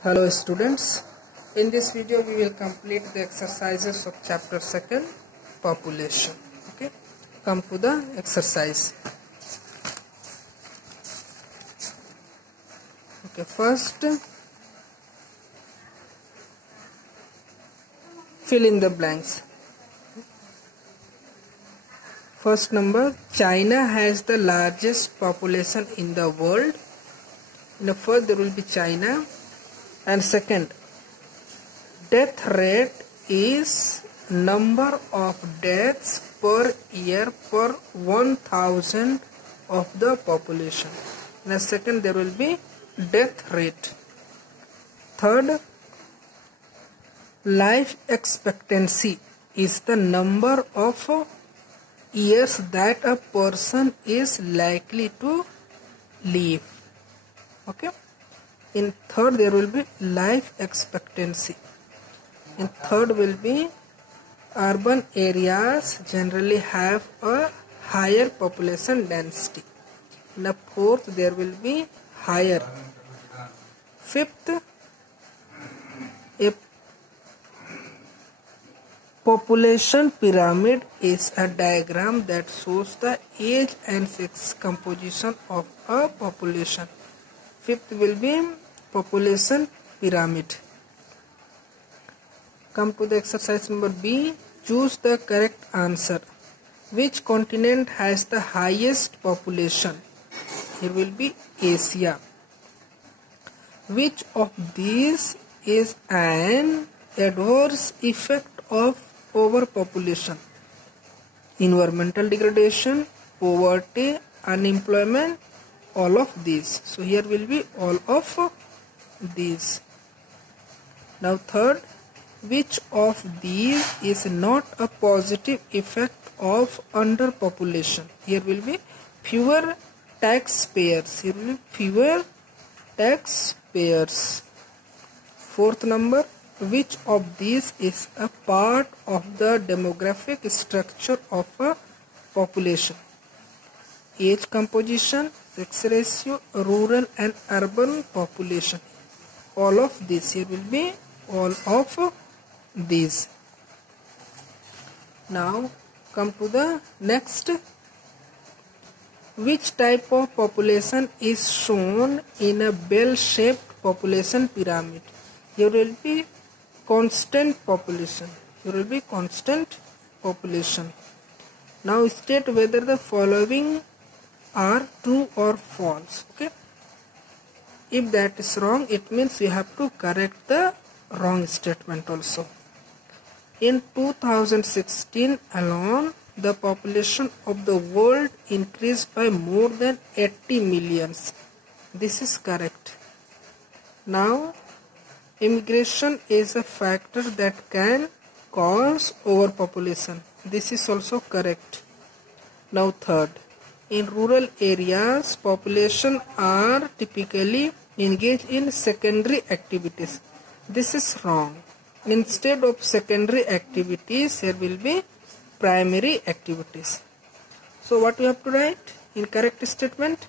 Hello students, in this video we will complete the exercises of chapter 2 population. Okay, come to the exercise. Okay, first fill in the blanks. First number, China has the largest population in the world. In the first there will be China. And second, death rate is number of deaths per year per 1000 of the population. In the second there will be death rate. Third, life expectancy is the number of years that a person is likely to live. Okay. In third there will be life expectancy. In third will be urban areas generally have a higher population density. In the fourth there will be higher. Fifth, a population pyramid is a diagram that shows the age and sex composition of a population. Fifth will be population pyramid. Come to the exercise number B. Choose the correct answer. Which continent has the highest population? Here will be Asia. Which of these is an adverse effect of overpopulation? Environmental degradation, poverty, unemployment, all of these. So here will be all of these. Now third, which of these is not a positive effect of underpopulation? Here will be fewer taxpayers. Here will be fewer taxpayers. Fourth number, which of these is a part of the demographic structure of a population? Age composition, sex ratio, rural and urban population. All of these. Here will be all of these. Now come to the next. Which type of population is shown in a bell-shaped population pyramid? Here will be constant population. Here will be constant population. Now state whether the following are true or false. Okay. If that is wrong, it means you have to correct the wrong statement also. In 2016 alone, the population of the world increased by more than 80 millions. This is correct. Now, immigration is a factor that can cause overpopulation. This is also correct. Now third, in rural areas, population are typically engaged in secondary activities. This is wrong. Instead of secondary activities, there will be primary activities. So what we have to write in correct statement?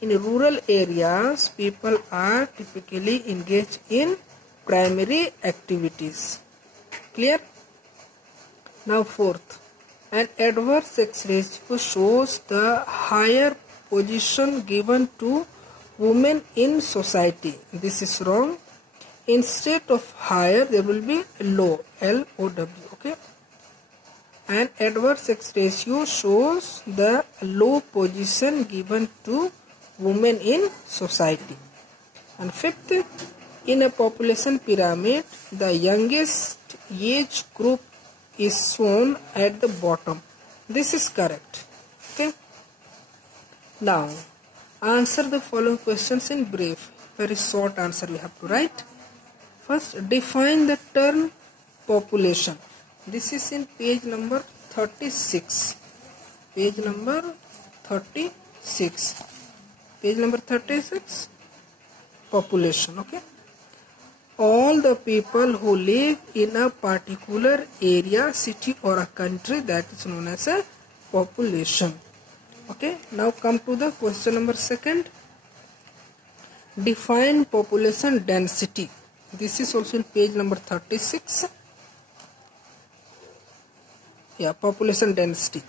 In rural areas, people are typically engaged in primary activities. Clear? Now fourth, an adverse sex ratio shows the higher position given to women in society. This is wrong. Instead of higher, there will be low, L-O-W. Okay. An adverse sex ratio shows the low position given to women in society. And fifth, in a population pyramid, the youngest age group is shown at the bottom. This is correct. Okay. Now, answer the following questions in brief. Very short answer we have to write. First, define the term population. This is in page number 36. Page number 36. Page number 36. Population. Okay. All the people who live in a particular area, city or a country, that is known as a population. Okay. Now come to the question number 2. Define population density. This is also in page number 36. Yeah, population density.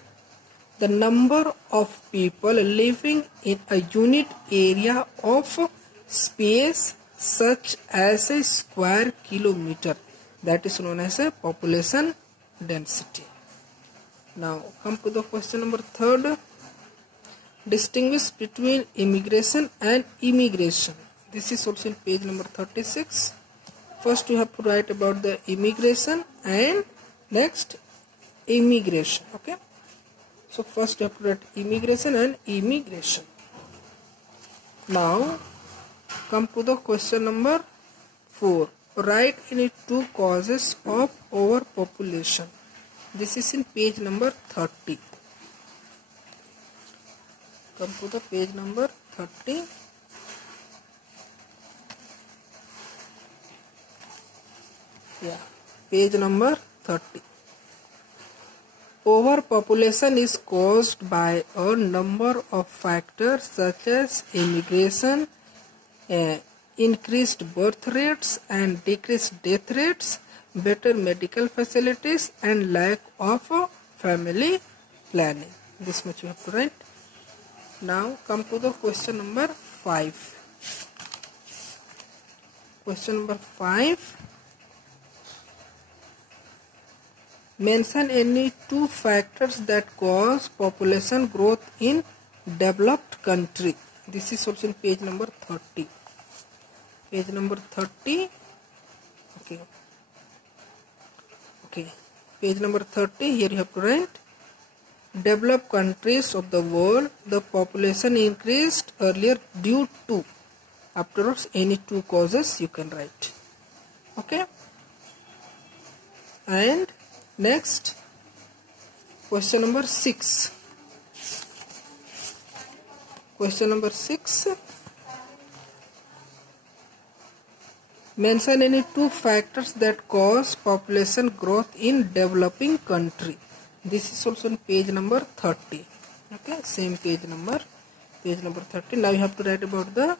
The number of people living in a unit area of space such as a square kilometer, that is known as a population density. Now come to the question number 3. Distinguish between immigration and immigration. This is also in page number 36. First you have to write about the immigration and next immigration. Okay, so first you have to write immigration and immigration. Now come to the question number 4. Write any two causes of overpopulation. This is in page number 30. Come to the page number 30. Yeah, page number 30. Overpopulation is caused by a number of factors such as immigration, increased birth rates and decreased death rates, better medical facilities and lack of family planning. This much you have to write. Now come to the question number 5. Question number 5. Mention any two factors that cause population growth in developed country. This is also in page number 30. Page number 30. Okay. Page number 30. Here you have to write. Developed countries of the world, the population increased earlier due to. Afterwards, any two causes you can write. Okay. And next, question number 6. Question number 6. Mention any two factors that cause population growth in developing country. This is also on page number 30. Okay, same page number 30. Now you have to write about the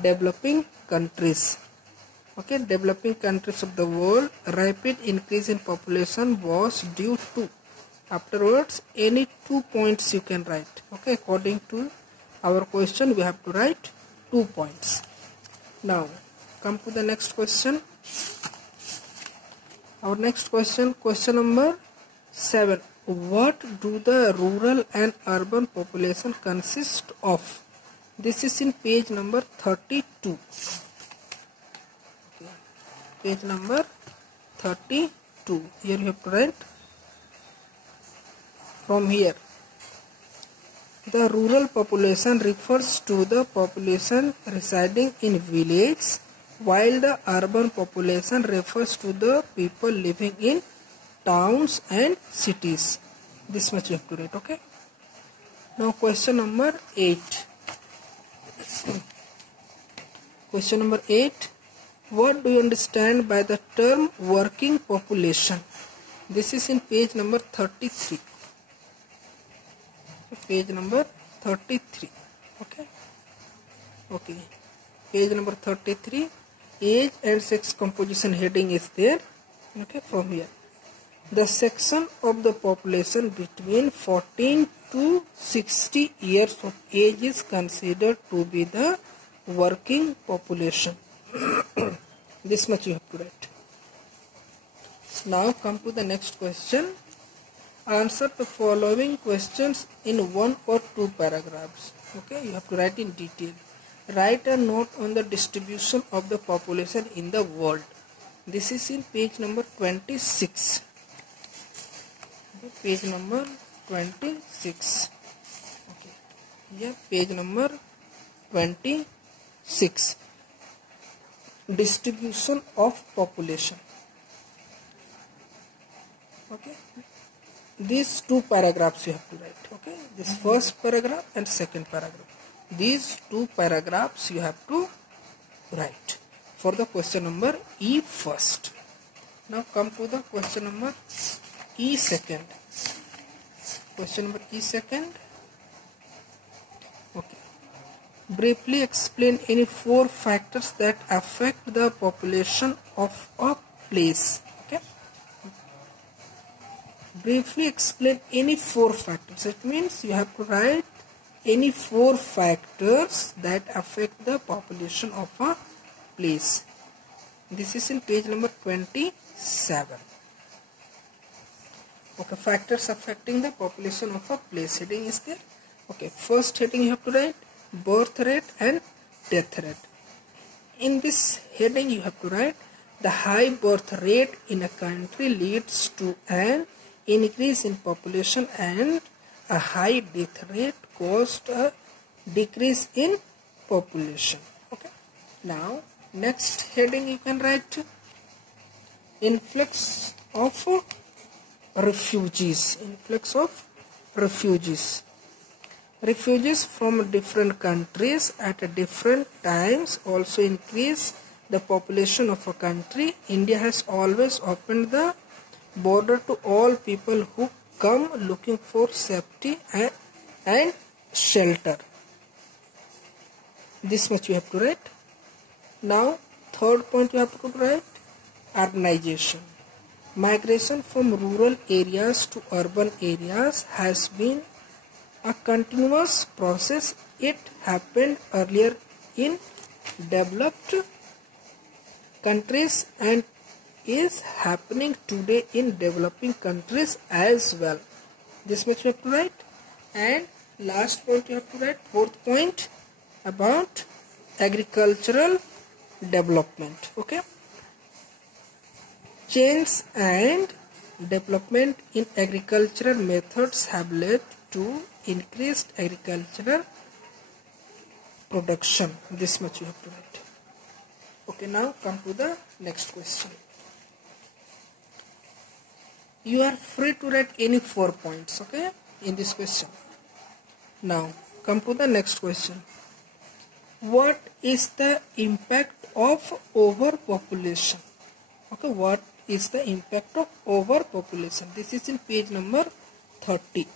developing countries. Okay, developing countries of the world, rapid increase in population was due to. Afterwards, any 2 points you can write. Okay, according to our question, we have to write 2 points. Now, come to the next question. Our next question, question number 7. What do the rural and urban population consist of? This is in page number 32. Okay. Page number 32. Here you have to write from here. The rural population refers to the population residing in villages, while the urban population refers to the people living in towns and cities. This much you have to write. Okay. Now question number 8. Question number 8. What do you understand by the term working population? This is in page number 33. Page number 33. Okay. Okay. Page number 33. Age and sex composition heading is there. Okay. From here. The section of the population between 14 to 60 years of age is considered to be the working population. This much you have to write. Now come to the next question. Answer the following questions in 1 or 2 paragraphs. Okay, you have to write in detail. Write a note on the distribution of the population in the world. This is in page number 26. Okay, page number 26. Okay, yeah, page number 26. Distribution of population. Okay. These 2 paragraphs you have to write. Okay, this first paragraph and second paragraph. These 2 paragraphs you have to write for the question number E first. Now come to the question number E second. Question number E second. Okay. Briefly explain any 4 factors that affect the population of a place. Okay. Briefly explain any 4 factors. It means you have to write any 4 factors that affect the population of a place. This is in page number 27. Okay, factors affecting the population of a place. Heading is there. Okay, first heading you have to write birth rate and death rate. In this heading you have to write the high birth rate in a country leads to an increase in population, and a high death rate caused a decrease in population. Okay. Now next heading you can write influx of refugees. Influx of refugees. Refugees from different countries at different times also increase the population of a country. India has always opened the border to all people who come looking for safety and shelter. This much you have to write. Now third point you have to write urbanization. Migration from rural areas to urban areas has been a continuous process. It happened earlier in developed countries and is happening today in developing countries as well. This much you have to write. And last point you have to write, fourth point, about agricultural development. Okay. Change and development in agricultural methods have led to increased agricultural production. This much you have to write. Okay, now come to the next question. You are free to write any 4 points, okay, in this question. Now come to the next question. What is the impact of overpopulation? Okay, what is the impact of overpopulation? This is in page number 30.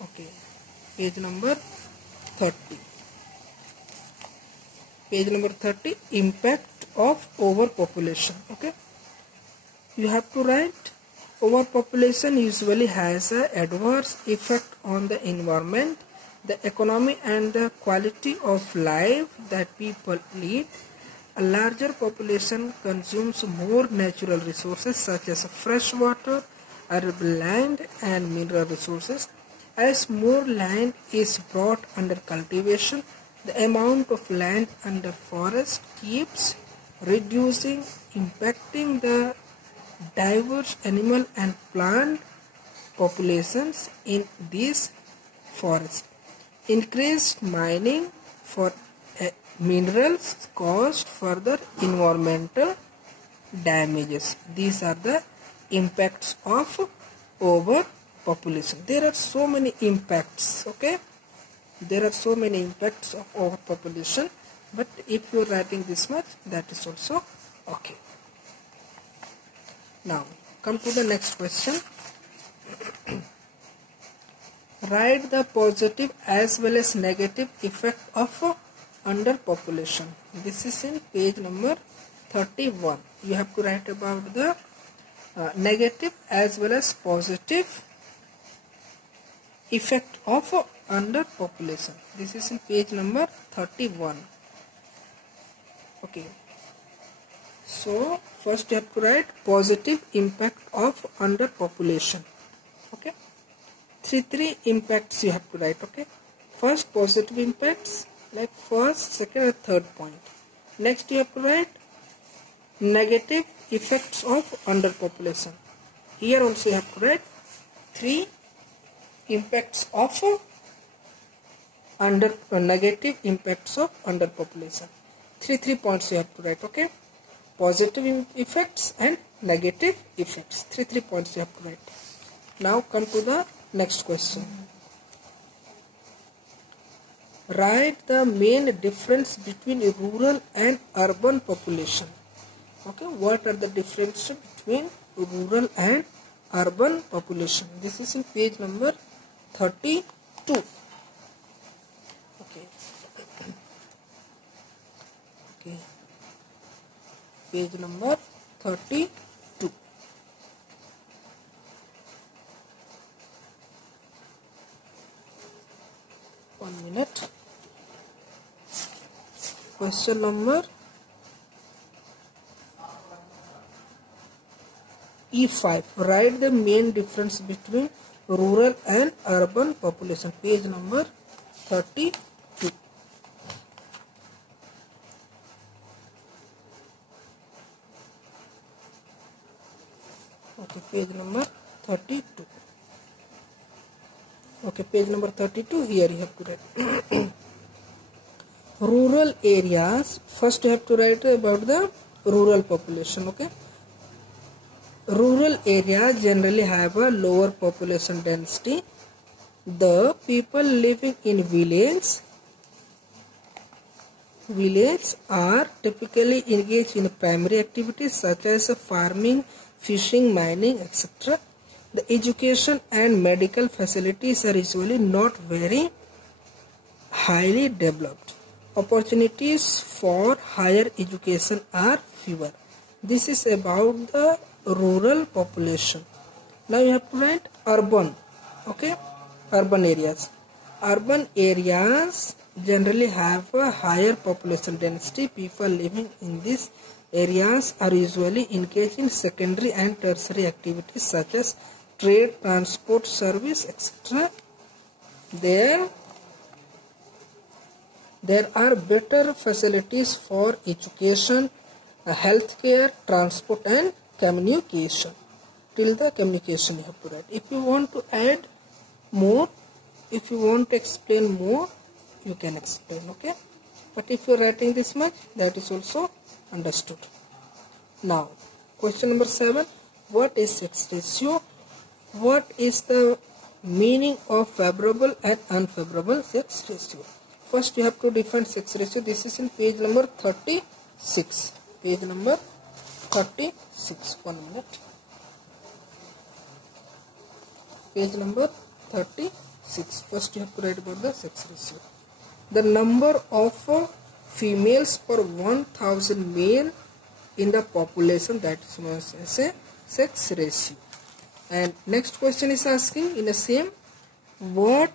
Okay, page number 30. Page number 30, impact of overpopulation. Okay, you have to write overpopulation usually has an adverse effect on the environment, the economy and the quality of life that people lead. A larger population consumes more natural resources such as fresh water, arable land and mineral resources. As more land is brought under cultivation, the amount of land under forest keeps reducing, impacting the diverse animal and plant populations in these forests. Increased mining for minerals caused further environmental damages. These are the impacts of overpopulation. There are so many impacts, okay? There are so many impacts of overpopulation, but if you are writing this much, that is also okay. Now come to the next question. Write the positive as well as negative effect of underpopulation. This is in page number 31. You have to write about the negative as well as positive effect of underpopulation. This is in page number 31. Okay. So first you have to write positive impact of underpopulation. Okay. Three impacts you have to write. Okay. First positive impacts, like first, second and third point. Next you have to write negative effects of underpopulation. Here also you have to write 3 impacts of negative impacts of underpopulation. 3 points you have to write. Okay. Positive effects and negative effects. 3 points you have to write. Now come to the next question. Write the main difference between rural and urban population. Okay, what are the differences between rural and urban population? This is in page number 32. Okay. Page number 32. One minute. Question number E5. Write the main difference between rural and urban population. Page number 32. Okay, page number 32. Okay, page number 32. Here you have to write rural areas. First you have to write about the rural population. Okay, rural areas generally have a lower population density. The people living in villages are typically engaged in primary activities such as farming, fishing, mining, etc. The education and medical facilities are usually not very highly developed. Opportunities for higher education are fewer. This is about the rural population. Now you have to write urban. Okay, urban areas. Urban areas generally have a higher population density. People living in these areas are usually engaged in secondary and tertiary activities such as trade, transport, service, etc. There are better facilities for education, healthcare, transport and communication. Till the communication you have to write. If you want to add more, if you want to explain more, you can explain. Okay, but if you are writing this much, that is also understood. Now question number 7. What is sex ratio? What is the meaning of favorable and unfavorable sex ratio? First you have to define sex ratio. This is in page number 36. Page number 36. 1 minute. Page number 36. First you have to write about the sex ratio. The number of females per 1000 male in the population, that is known as a sex ratio. And next question is asking in the same, what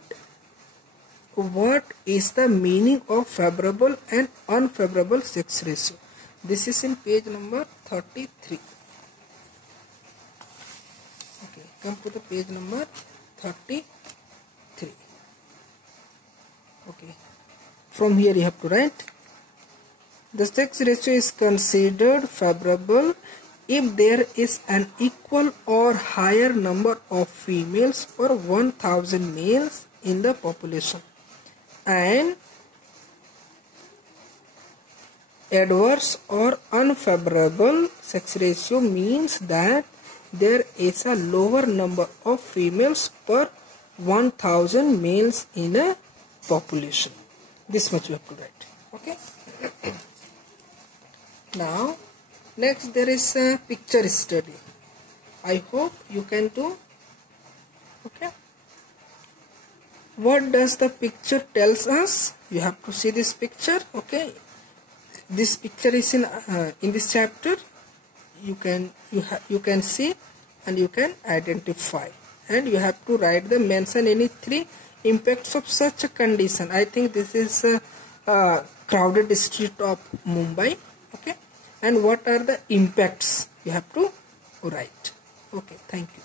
is the meaning of favorable and unfavorable sex ratio? This is in page number 33. Okay, come to the page number 33. Okay, from here you have to write, the sex ratio is considered favorable if there is an equal or higher number of females per 1000 males in the population, and adverse or unfavorable sex ratio means that there is a lower number of females per 1000 males in a population. This much you have to write. Okay. Now next there is a picture study. I hope you can do. Okay. What does the picture tells us? You have to see this picture. Okay. This picture is in this chapter. You can see and you can identify, and you have to write the mention any 3 impacts of such a condition. I think this is a crowded street of Mumbai. Okay, and what are the impacts you have to write. Okay, thank you.